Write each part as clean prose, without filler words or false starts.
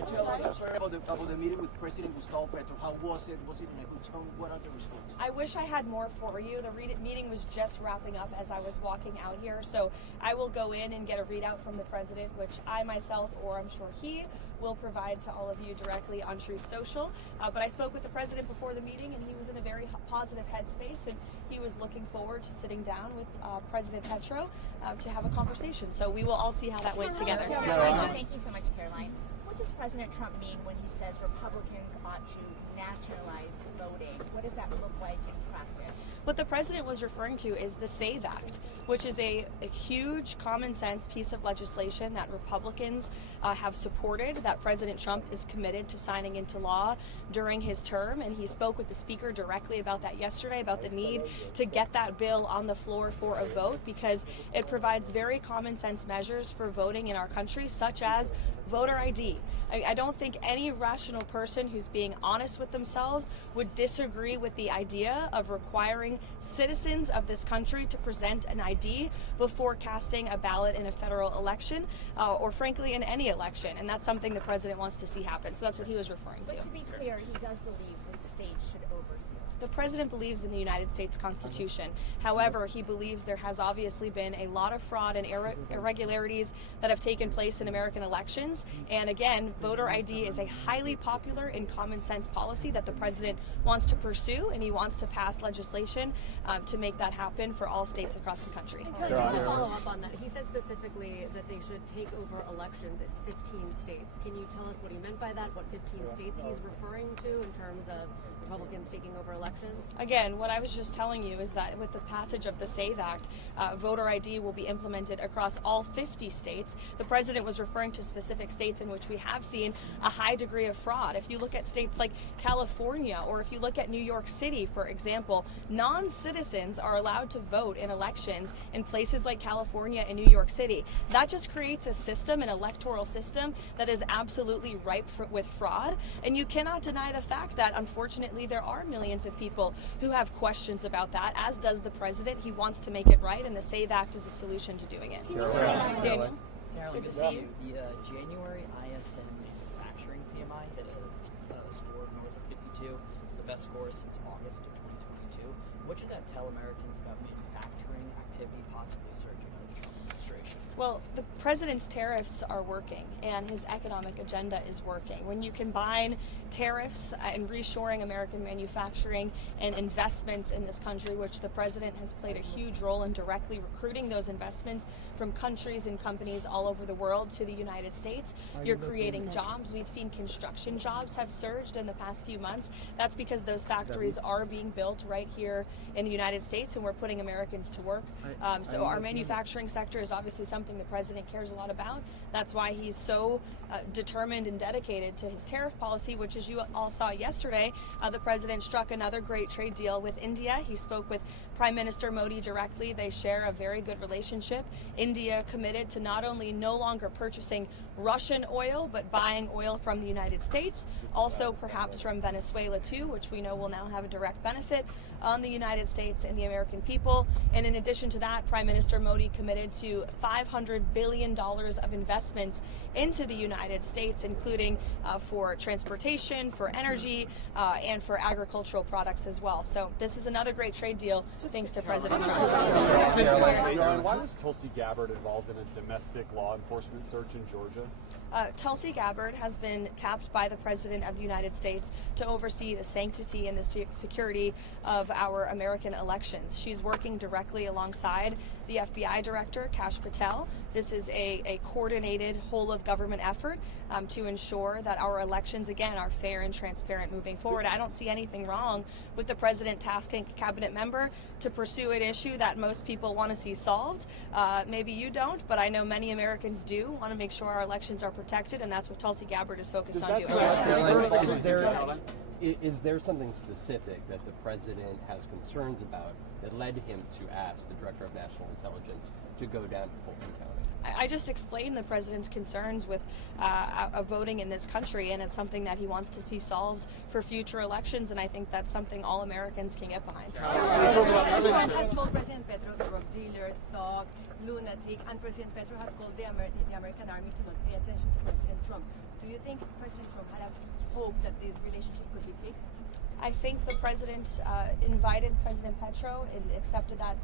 you tell us, I'm sorry, about the meeting with President Gustavo Petro? How was it? Was it in a good tone? What are the results? I wish I had more for you. The meeting was just wrapping up as I was walking out here, so I will go in and get a readout from the president, which I myself, or I'm sure he, will provide to all of you directly on Truth Social. But I spoke with the president before the meeting, and he was in a very positive headspace, and he was looking forward to sitting down with President Petro to have a conversation. So we will all see how that went together. Thank you so much, Caroline. What does President Trump mean when he says Republicans ought to nationalize voting? What does that look like in practice? What the president was referring to is the SAVE Act, which is a huge common sense piece of legislation that Republicans have supported, that President Trump is committed to signing into law during his term. And he spoke with the speaker directly about that yesterday, about the need to get that bill on the floor for a vote, because it provides very common sense measures for voting in our country, such as voter ID. I don't think any rational person who's being honest with themselves would disagree with the idea of requiring citizens of this country to present an ID before casting a ballot in a federal election, or frankly in any election. And that's something the president wants to see happen. So that's what he was referring to. But to be clear, he does believe the state should oversee. The president believes in the United States Constitution. However, he believes there has obviously been a lot of fraud and irregularities that have taken place in American elections. And again, voter ID is a highly popular and common sense policy that the president wants to pursue, and he wants to pass legislation to make that happen for all states across the country. And just to follow up on that, he said specifically that they should take over elections in 15 states. Can you tell us what he meant by that, what 15 states he's referring to in terms of Republicans taking over elections? Again, what I was just telling you is that with the passage of the SAVE Act, voter ID will be implemented across all 50 states. The president was referring to specific states in which we have seen a high degree of fraud. If you look at states like California, or if you look at New York City, for example, non-citizens are allowed to vote in elections in places like California and New York City. That just creates a system, an electoral system, that is absolutely ripe with fraud. And you cannot deny the fact that, unfortunately, there are millions of people who have questions about that, as does the president. He wants to make it right, and the SAVE Act is a solution to doing it. Daniel? Caroline, good to see you. The January ISM manufacturing PMI hit a score north of 52. It's the best score since August of 2022. What should that tell Americans about manufacturing activity possibly surging under the Trump administration? Well, the president's tariffs are working, and his economic agenda is working. When you combine tariffs and reshoring American manufacturing and investments in this country, which the president has played a huge role in directly recruiting those investments from countries and companies all over the world to the United States, you're creating jobs. We've seen construction jobs have surged in the past few months. That's because those factories are being built right here in the United States, and we're putting Americans to work. So our manufacturing sector is obviously something the president cares a lot about. That's why he's so determined and dedicated to his tariff policy, which, as you all saw yesterday, the president struck another great trade deal with India. He spoke with Prime Minister Modi directly. They share a very good relationship. India committed to not only no longer purchasing Russian oil, but buying oil from the United States, also perhaps from Venezuela too, which we know will now have a direct benefit on the United States and the American people. And in addition to that, Prime Minister Modi committed to $500 billion of investments into the United States, including for transportation, for energy, and for agricultural products as well. So this is another great trade deal thanks to President Trump. Why was Tulsi Gabbard involved in a domestic law enforcement search in Georgia? Tulsi Gabbard has been tapped by the President of the United States to oversee the sanctity and the security of our American elections. She's working directly alongside the FBI Director, Kash Patel. This is a coordinated whole-of-government effort to ensure that our elections, again, are fair and transparent moving forward. I don't see anything wrong with the President tasking a cabinet member to pursue an issue that most people want to see solved. Maybe you don't, but I know many Americans do want to make sure our elections are protected, and that's what Tulsi Gabbard is focused on doing. Is there something specific that the president has concerns about that led him to ask the Director of National Intelligence to go down to Fulton County? I just explained the president's concerns with voting in this country, and it's something that he wants to see solved for future elections, and I think that's something all Americans can get behind. President has called President Petro drug dealer, thug, lunatic, and President Petro has called the American army to not pay attention to President Trump. Do you think President Trump had a hope that this relationship could be fixed? I think the president invited President Petro and accepted that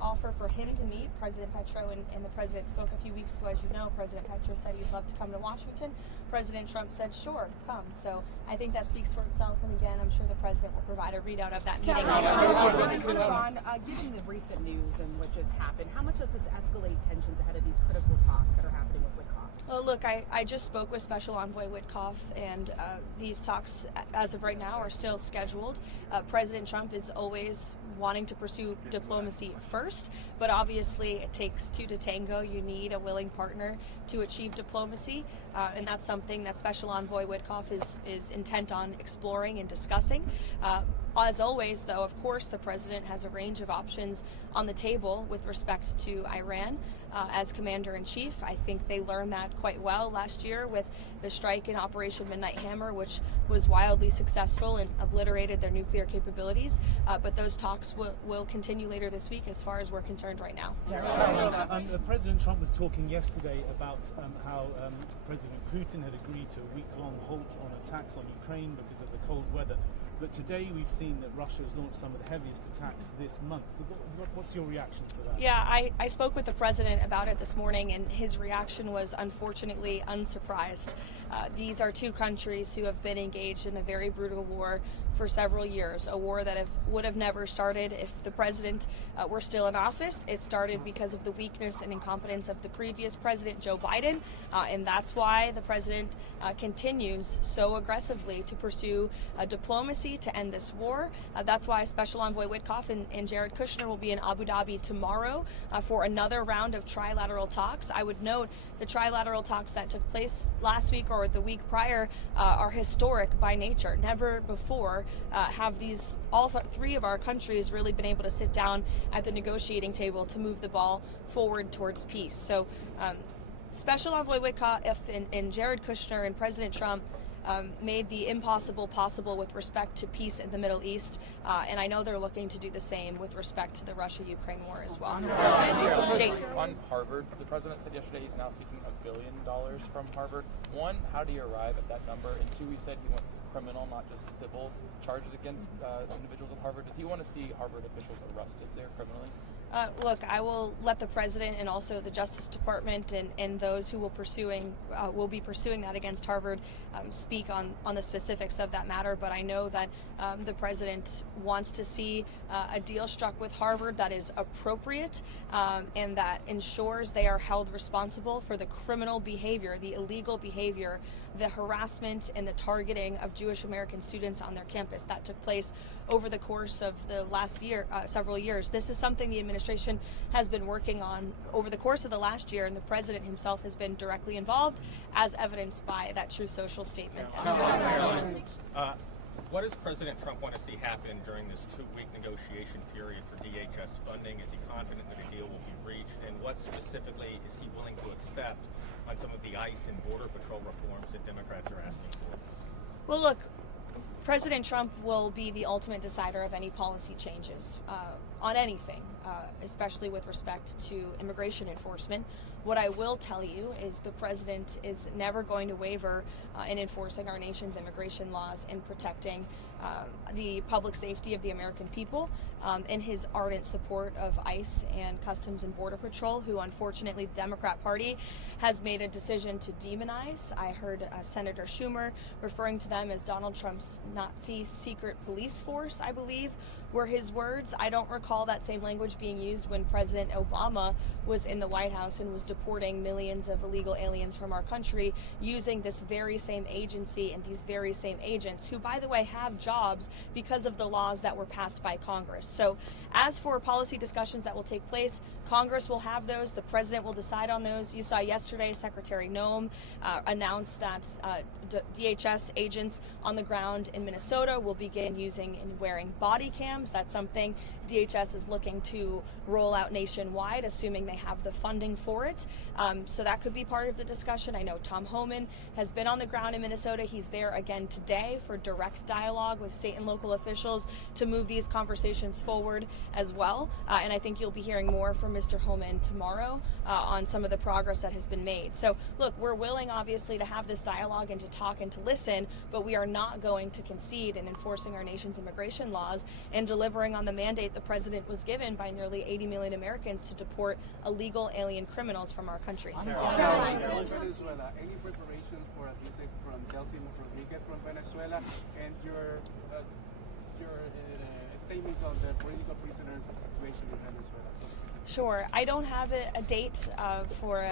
offer for him to meet President Petro, and the president spoke a few weeks ago. As you know, President Petro said he'd love to come to Washington. President Trump said, sure, come. So I think that speaks for itself, and again, I'm sure the president will provide a readout of that meeting. Sean, given the recent news and what just happened, how much does this escalate tensions ahead of these critical talks that are happening with Witkoff? Well, look, I just spoke with Special Envoy Witkoff, and these talks, as of right now, are still scheduled. President Trump is always wanting to pursue diplomacy first, but obviously it takes two to tango. You need a willing partner to achieve diplomacy, and that's something that Special Envoy Witkoff is intent on exploring and discussing. As always, though, of course, the president has a range of options on the table with respect to Iran. As commander-in-chief, I think they learned that quite well last year with the strike in Operation Midnight Hammer, which was wildly successful and obliterated their nuclear capabilities. But those talks will continue later this week as far as we're concerned right now. President Trump was talking yesterday about how President Putin had agreed to a week-long halt on attacks on Ukraine because of the cold weather. But today we've seen that Russia has launched some of the heaviest attacks this month. What's your reaction to that? Yeah, I spoke with the president about it this morning, and his reaction was unfortunately unsurprised. These are two countries who have been engaged in a very brutal war for several years, a war that would have never started if the president were still in office. It started because of the weakness and incompetence of the previous president, Joe Biden, and that's why the president continues so aggressively to pursue diplomacy to end this war. That's why Special Envoy Witkoff and Jared Kushner will be in Abu Dhabi tomorrow for another round of trilateral talks. I would note the trilateral talks that took place last week or the week prior are historic by nature. Never before have all three of our countries really been able to sit down at the negotiating table to move the ball forward towards peace. So Special Envoy Witkoff and Jared Kushner and President Trump made the impossible possible with respect to peace in the Middle East, and I know they're looking to do the same with respect to the Russia-Ukraine war as well. On Harvard, the president said yesterday he's now seeking $1 billion from Harvard. One, how do you arrive at that number? And two, he said he wants criminal, not just civil, charges against individuals at Harvard. Does he want to see Harvard officials arrested there criminally? Look, I will let the president and also the Justice Department and those who will be pursuing that against Harvard speak on the specifics of that matter. But I know that the president wants to see a deal struck with Harvard that is appropriate and that ensures they are held responsible for the criminal behavior, the illegal behavior, the harassment and the targeting of Jewish American students on their campus that took place over the course of the last several years. This is something the administration has been working on over the course of the last year, and the president himself has been directly involved, as evidenced by that True Social statement as well. What does President Trump want to see happen during this 2-week negotiation period for DHS funding? Is he confident that a deal will be reached? And what specifically is he willing to accept on some of the ICE and Border Patrol reforms that Democrats are asking for? Well, look, President Trump will be the ultimate decider of any policy changes on anything, especially with respect to immigration enforcement. What I will tell you is the president is never going to waver in enforcing our nation's immigration laws and protecting the public safety of the American people, in his ardent support of ICE and Customs and Border Patrol, who unfortunately the Democrat Party has made a decision to demonize. I heard Senator Schumer referring to them as Donald Trump's Nazi secret police force, I believe were his words. I don't recall that same language being used when President Obama was in the White House and was deporting millions of illegal aliens from our country using this very same agency and these very same agents, who, by the way, have jobs because of the laws that were passed by Congress. So as for policy discussions that will take place, Congress will have those. The president will decide on those. You saw yesterday Secretary Noem announced that DHS agents on the ground in Minnesota will begin using and wearing body cams. That's something DHS is looking to to roll out nationwide, assuming they have the funding for it. So that could be part of the discussion. I know Tom Homan has been on the ground in Minnesota. He's there again today for direct dialogue with state and local officials to move these conversations forward as well. And I think you'll be hearing more from Mr. Homan tomorrow on some of the progress that has been made. So look, we're willing obviously to have this dialogue and to talk and to listen, but we are not going to concede in enforcing our nation's immigration laws and delivering on the mandate the president was given by nearly 80 million Americans to deport illegal alien criminals from our country. Venezuela, any preparations for a visit from Delcy Rodriguez from Venezuela, and your statements on the political prisoners situation in Venezuela? Sure. I don't have a date for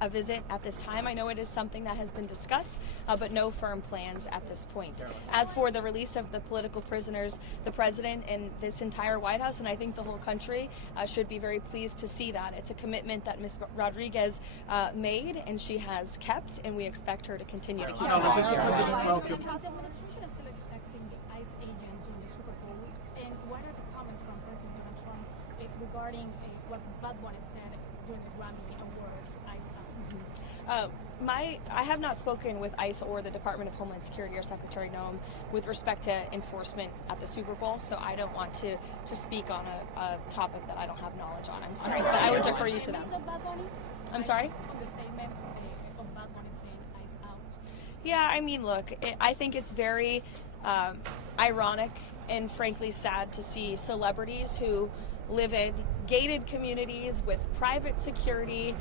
a visit at this time. I know it is something that has been discussed, but no firm plans at this point. As for the release of the political prisoners, the president and this entire White House, and I think the whole country, should be very pleased to see that. It's a commitment that Ms. Rodriguez made, and she has kept, and we expect her to continue to keep it. Is the administration is still expecting the ICE agents during the Super Bowl week? And what are the comments from President Donald Trump regarding what Bad Bunny said during the Grammy Awards, ICE out? I have not spoken with ICE or the Department of Homeland Security or Secretary Noem with respect to enforcement at the Super Bowl, so I don't want to speak on a topic that I don't have knowledge on. I'm sorry, but I would defer you to them. I'm sorry? On the statements of Bad Bunny saying ICE out. Yeah, I mean, look, I think it's very ironic and frankly sad to see celebrities who live in gated communities with private security,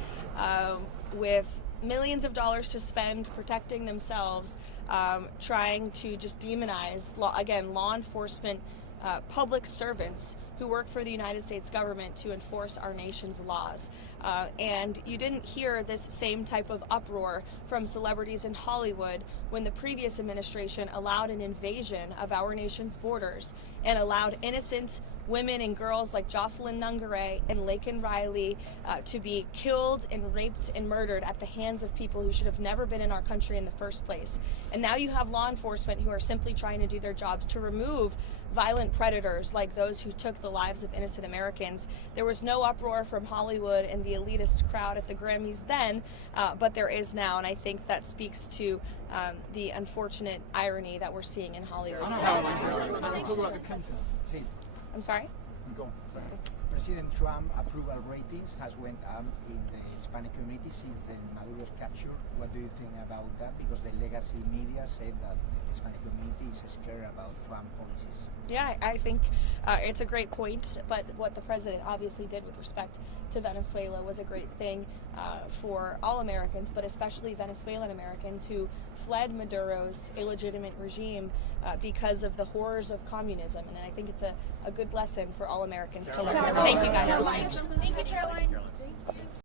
with millions of dollars to spend protecting themselves, trying to just demonize, law enforcement, public servants who work for the United States government to enforce our nation's laws. And you didn't hear this same type of uproar from celebrities in Hollywood when the previous administration allowed an invasion of our nation's borders and allowed innocent women and girls like Jocelyn Nungaray and Laken Riley to be killed and raped and murdered at the hands of people who should have never been in our country in the first place. And now you have law enforcement who are simply trying to do their jobs to remove violent predators like those who took the lives of innocent Americans. There was no uproar from Hollywood and the elitist crowd at the Grammys then, but there is now, and I think that speaks to the unfortunate irony that we're seeing in Hollywood. I'm sorry? President Trump approval ratings has went up in the Hispanic community since the Maduro's capture. What do you think about that? Because the legacy media said that the Hispanic community is scared about Trump policies. Yeah, I think it's a great point, but what the president obviously did with respect to Venezuela was a great thing for all Americans, but especially Venezuelan Americans who fled Maduro's illegitimate regime because of the horrors of communism. And I think it's a good lesson for all Americans to learn. Thank you, guys. Thank you, Caroline.